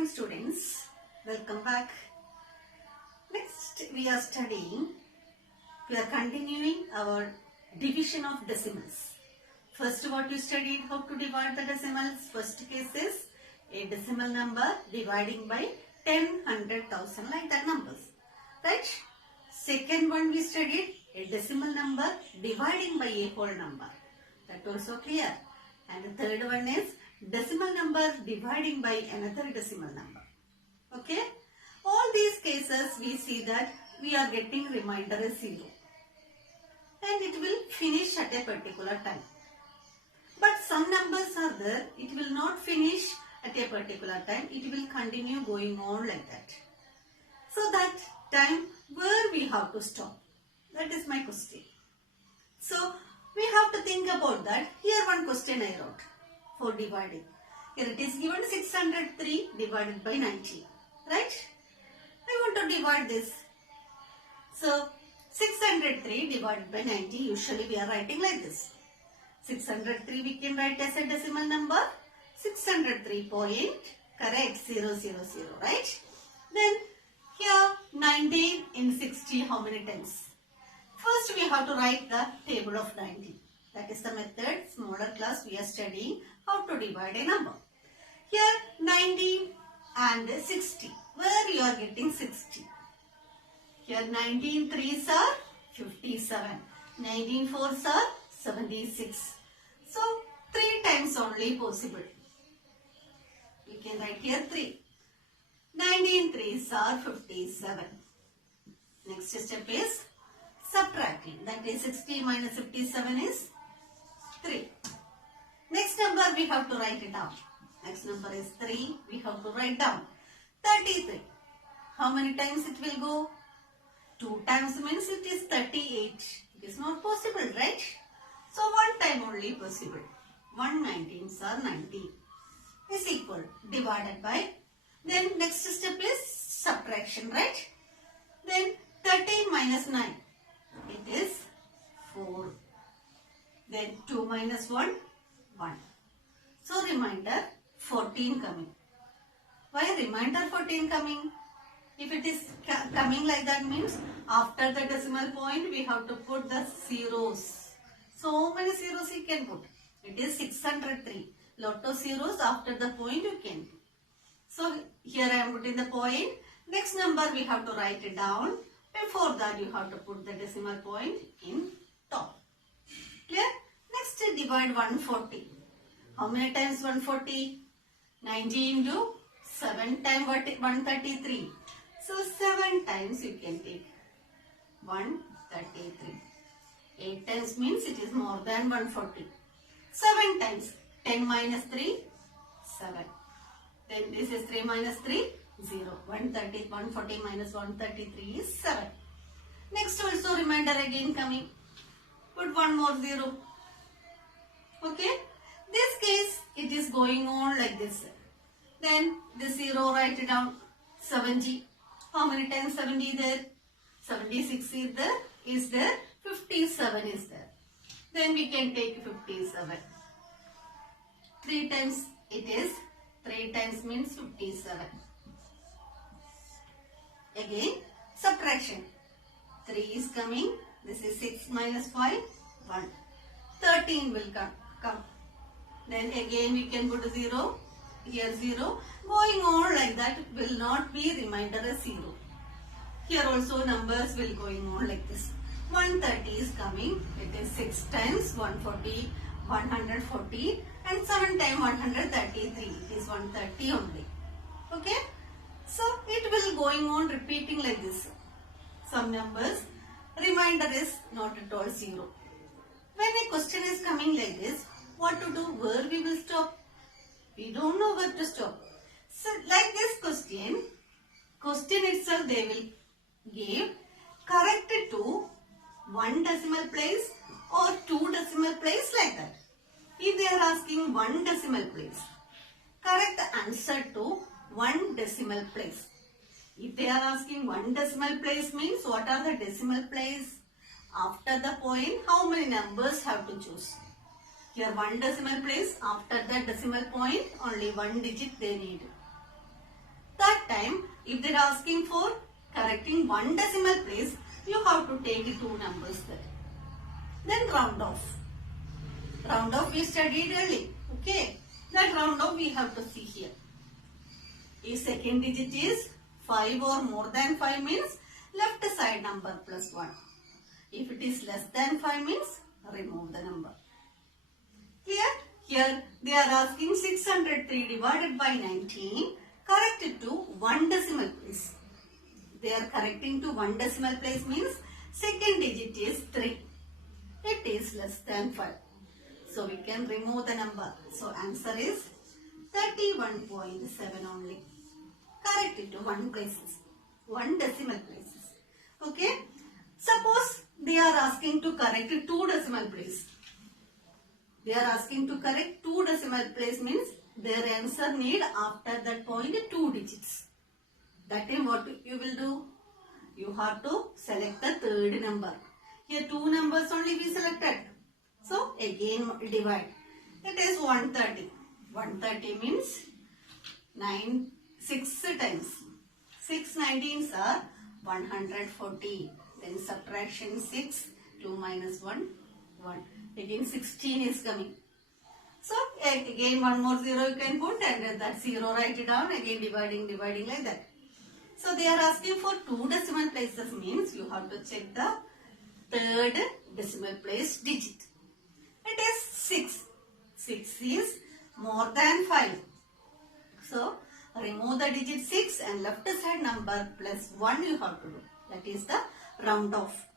morning students, welcome back. Next we are continuing our division of decimals. First what we studied, how to divide the decimals. First case is a decimal number dividing by 10, 100, 1000 like that numbers. Right? Second one we studied a decimal number dividing by a whole number. That also clear. And the third one is decimal number dividing by another decimal number. Okay? All these cases we see that we are getting remainder as 0. And it will finish at a particular time. But some numbers are there, it will not finish at a particular time. It will continue going on like that. So that time where we have to stop? That is my question. So we have to think about that. Here one question I wrote for dividing. Here it is given 603 divided by 90. Right? I want to divide this. So 603 divided by 90, usually we are writing like this. 603 we can write as a decimal number. 603 point, correct, 000, right? Then here 19 in 60, how many times? First we have to write the table of 90. That is the method, smaller class we are studying how to divide a number. Here 19 and 60. Where you are getting 60? Here 19 3s are 57. 19 4s are 76. So 3 times only possible. We can write here 3. 19 3s are 57. Next step is subtracting. That is 60 minus 57 is 3. Next number we have to write it down. Next number is 3. We have to write down. 33. How many times it will go? 2 times means it is 38. It is not possible, right? So 1 time only possible. 1 19s are 90 is equal divided by. Then next step is subtraction, right? Then 13 minus 9. It is 4. Then 2 minus 1, 1. So remainder 14 coming. Why remainder 14 coming? If it is coming like that means after the decimal point we have to put the zeros. So many zeros you can put. It is 603. Lot of zeros after the point you can put. So here I am putting the point. Next number we have to write it down. Before that you have to put the decimal point in top. Clear? Next divide 140. How many times 140? 90 into 7 times 133. So 7 times you can take 133. 8 times means it is more than 140. 7 times 10 minus 3, 7. Then this is 3 minus 3, 0. 140 minus 133 is 7. Next also remainder again coming. Put one more 0. Okay. This case it is going on like this. Then this 0 write it down. 70. How many times 70 there? 76 is there. 57 is there. Then we can take 57. 3 times it is. 3 times means 57. Again subtraction. 3 is coming. This is 6 minus 5. 1. 13 will come. Then again we can put 0. Here 0. Going on like that will not be remainder as 0. Here also numbers will going on like this. 130 is coming. It is 6 times 140, 140 and 7 times 133. It is 130 only. Okay. So it will going on repeating like this. Some numbers remainder is not at all 0. When a question is coming like this, what to do? Where we will stop? We don't know where to stop. So like this question itself they will give correct to 1 decimal place or 2 decimal place like that. If they are asking 1 decimal place, correct answer to 1 decimal place. If they are asking 1 decimal place means what are the decimal place? After the point, how many numbers have to choose? Here 1 decimal place, after the decimal point, only 1 digit they need. time, if they are asking for correcting one decimal place, you have to take two numbers there. Then round off. Round off we studied early. Okay. That round off we have to see here. If second digit is 5 or more than 5 means left side number plus 1. If it is less than 5 means remove the number. Clear? Here they are asking 603 divided by 19 corrected to one decimal place. They are correcting to one decimal place means second digit is 3. It is less than 5. So we can remove the number. So answer is 31.7 only. Correct it to one places. One decimal places. Okay. Suppose they are asking to correct two decimal place. They are asking to correct two decimal place means their answer need after that point 2 digits. That time what you will do? You have to select the third number. Here 2 numbers only we selected. So again divide. It is 130. 130 means 6 times. 6 19s are 140. Then subtraction 6. 2 minus 1. 1. Again 16 is coming. So again one more 0 you can put and that 0 write it down. Again dividing like that. So they are asking for 2 decimal places means you have to check the third decimal place digit. It is 6. 6 is more than 5. So remove the digit 6 and left side number plus 1 you have to do. That is the round off.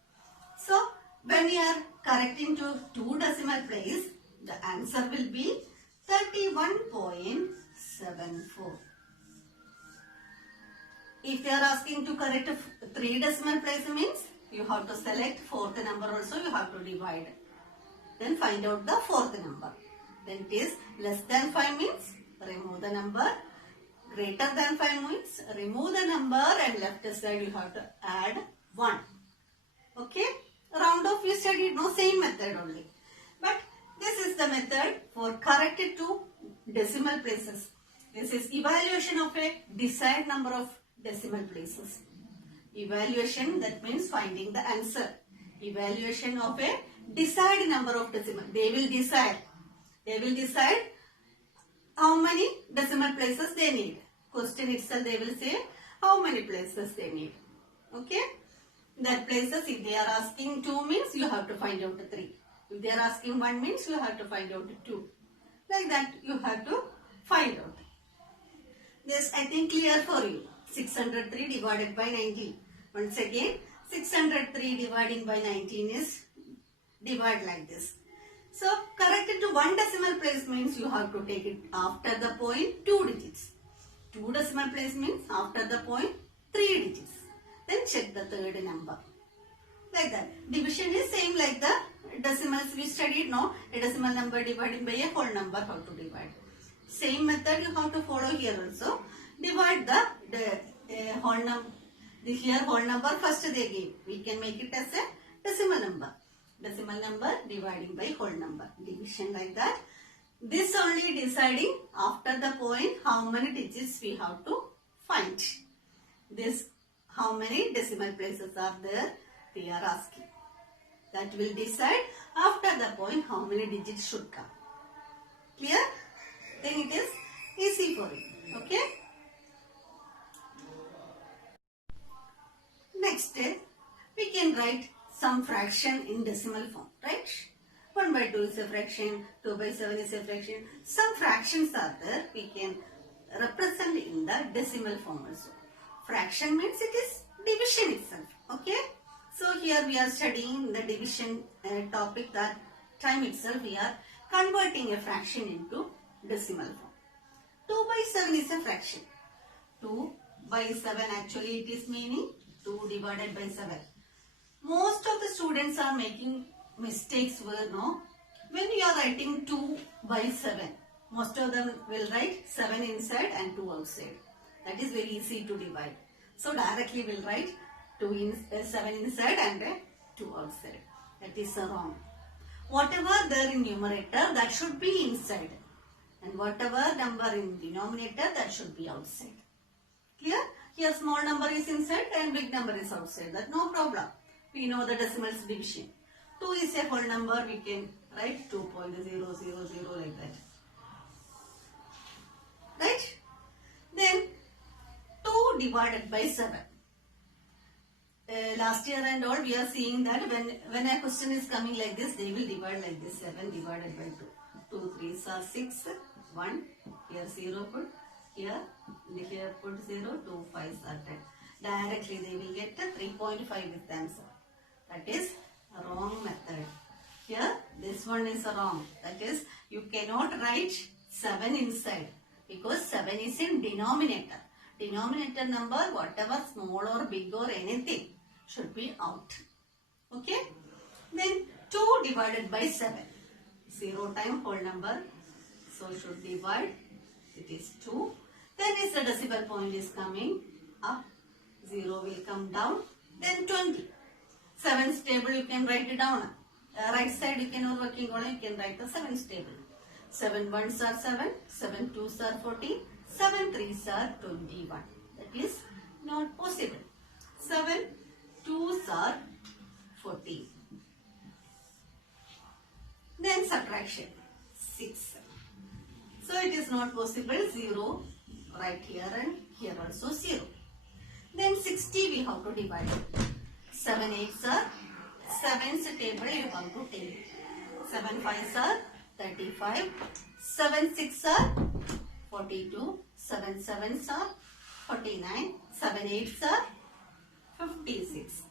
So when we are correcting to 2 decimal place, the answer will be 31.74. If they are asking to correct 3 decimal place means you have to select fourth number also you have to divide. Then find out the fourth number. Then it is less than 5 means remove the number. Greater than 5 means remove the number and left side you have to add 1. Okay. Round off we studied no same method only. But this is the method for corrected to decimal places. This is evaluation of a desired number of decimal places. Evaluation, that means finding the answer. Evaluation of a desired number of decimal. They will decide how many decimal places they need. Question itself they will say how many places they need. Okay. That places, if they are asking 2 means you have to find out 3. If they are asking 1 means you have to find out 2. Like that you have to find out. This I think clear for you. 603 divided by 19. Once again 603 dividing by 19 is divide like this. So corrected to one decimal place means you have to take it after the point 2 digits. 2 decimal place means after the point 3 digits. Then check the third number. Like that. Division is same like the decimals we studied. No, a decimal number dividing by a whole number, how to divide. Same method you have to follow here also. Divide the whole number. Here whole number first they gave. We can make it as a decimal number. Decimal number dividing by whole number. Division like that. This only deciding after the point how many digits we have to find. This how many decimal places are there they are asking. That will decide after the point how many digits should come. Clear? Then it is easy for you. Okay? Next, we can write some fraction in decimal form, right? 1 by 2 is a fraction, 2 by 7 is a fraction. Some fractions are there, we can represent in the decimal form also. Fraction means it is division itself, okay? So here we are studying the division topic, that time itself we are converting a fraction into decimal form. 2 by 7 is a fraction. 2 by 7 actually it is meaning 2 divided by 7. Most of the students are making mistakes where when you are writing 2 by 7, most of them will write 7 inside and 2 outside. That is very easy to divide. So directly we'll write 7 inside and 2 outside. That is wrong. Whatever there in numerator, that should be inside. And whatever number in denominator, that should be outside. Clear? Here small number is inside and big number is outside. That no problem. We know the decimals division. 2 is a whole number. We can write 2.000 like that. Right? Then 2 divided by 7. Last year and all we are seeing that when a question is coming like this, they will divide like this. 7 divided by 2. 2 3s are 6. 1. Here 0 put. Here put 0. 2 5s are 10. Directly they will get 3.5 with the answer. That is a wrong method. Here this one is wrong. That is you cannot write 7 inside because 7 is in denominator. Denominator number, whatever small or big or anything, should be out. Okay? Then 2 divided by 7. 0 time whole number. So should divide. It is 2. Then is the decimal point is coming up. 0 will come down. Then 20. 7's table you can write it down. Right side you can working on you can write the 7's table. 7 1s are 7. 7 2s are 14. 7 3s are 21. That is not possible. 7 2s are 14. Then subtraction 6. So it is not possible. 0 right here and here also 0. Then 60 we have to divide. 7 8s are 7's table you come to 10. 7 5s are 35. 7 6 are 42. 7 7s are 49. 7 8s are 56.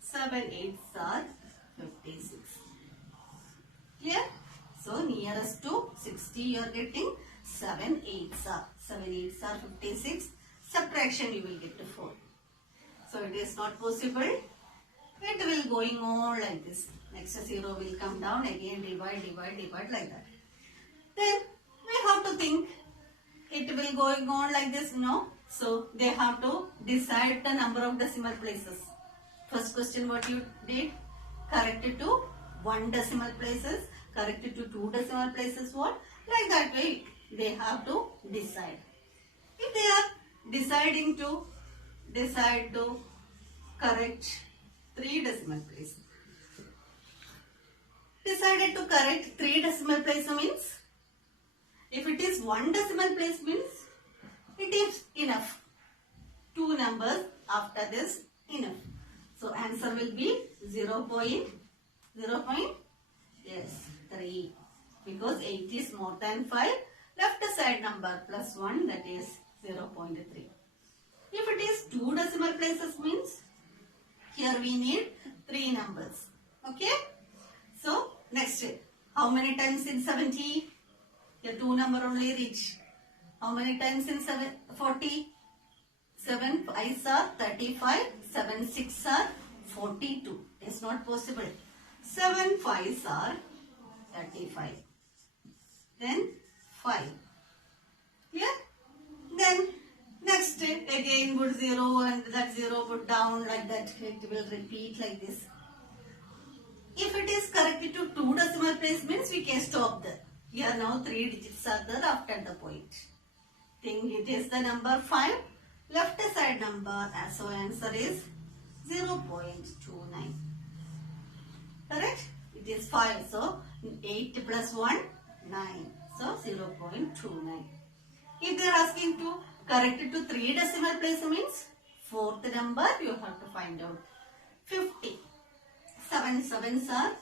7 8s are 56. Clear? So nearest to 60 you are getting 7 8s are. 7 8s are 56. Subtraction you will get to 4. So it is not possible. It will going on like this. Next 0 will come down again divide like that. Then we have to think it will going on like this, no? So they have to decide the number of decimal places. First question what you did? Correct it to 1 decimal places. Correct it to 2 decimal places. What? Like that way they have to decide. If they are deciding to correct 3 decimal places. Decided to correct 3 decimal places means if it is 1 decimal place means it is enough. 2 numbers after this enough. So answer will be 0 point, yes, 3. Because 8 is more than 5. Left side number plus 1 that is 0.3. If it is 2 decimal places means here we need 3 numbers. Okay. So next, how many times in 70? Here 2 number only reach. How many times in 40? 7 5s are 35. 7 6 are 42. It's not possible. 7 5s are 35. Then 5. Clear? Then next again put 0 and that 0 put down like that. It will repeat like this. If it is corrected to 2 decimal place means we can stop there. Here now 3 digits are there after the point. Think it is the number 5. Left side number, so answer is 0.29. Correct? It is 5. So 8 plus 1, 9. So 0.29. If they are asking to correct it to 3 decimal place means 4th number you have to find out. 50. 7 7s are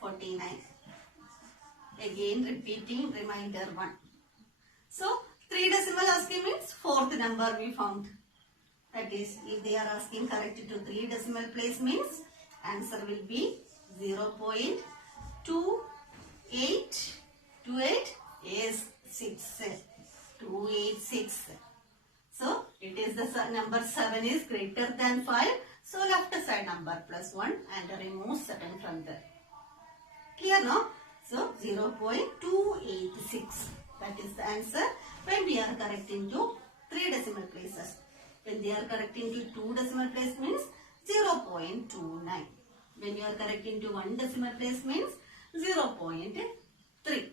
49. Again repeating reminder 1. So 3 decimal asking means 4th number we found. That is if they are asking correct it to 3 decimal place means answer will be 0.2828 is 6. 286. So it is the number 7 is greater than 5. So left side number plus 1 and remove 7 from there. Clear no? So 0.286. That is the answer when we are correcting to 3 decimal places. When they are correcting to 2 decimal place means 0.29. When you are correcting to 1 decimal place means 0.3.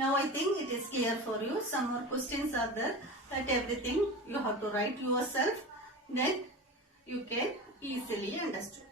Now I think it is clear for you. Some more questions are there, that everything you have to write yourself, then you can easily understand.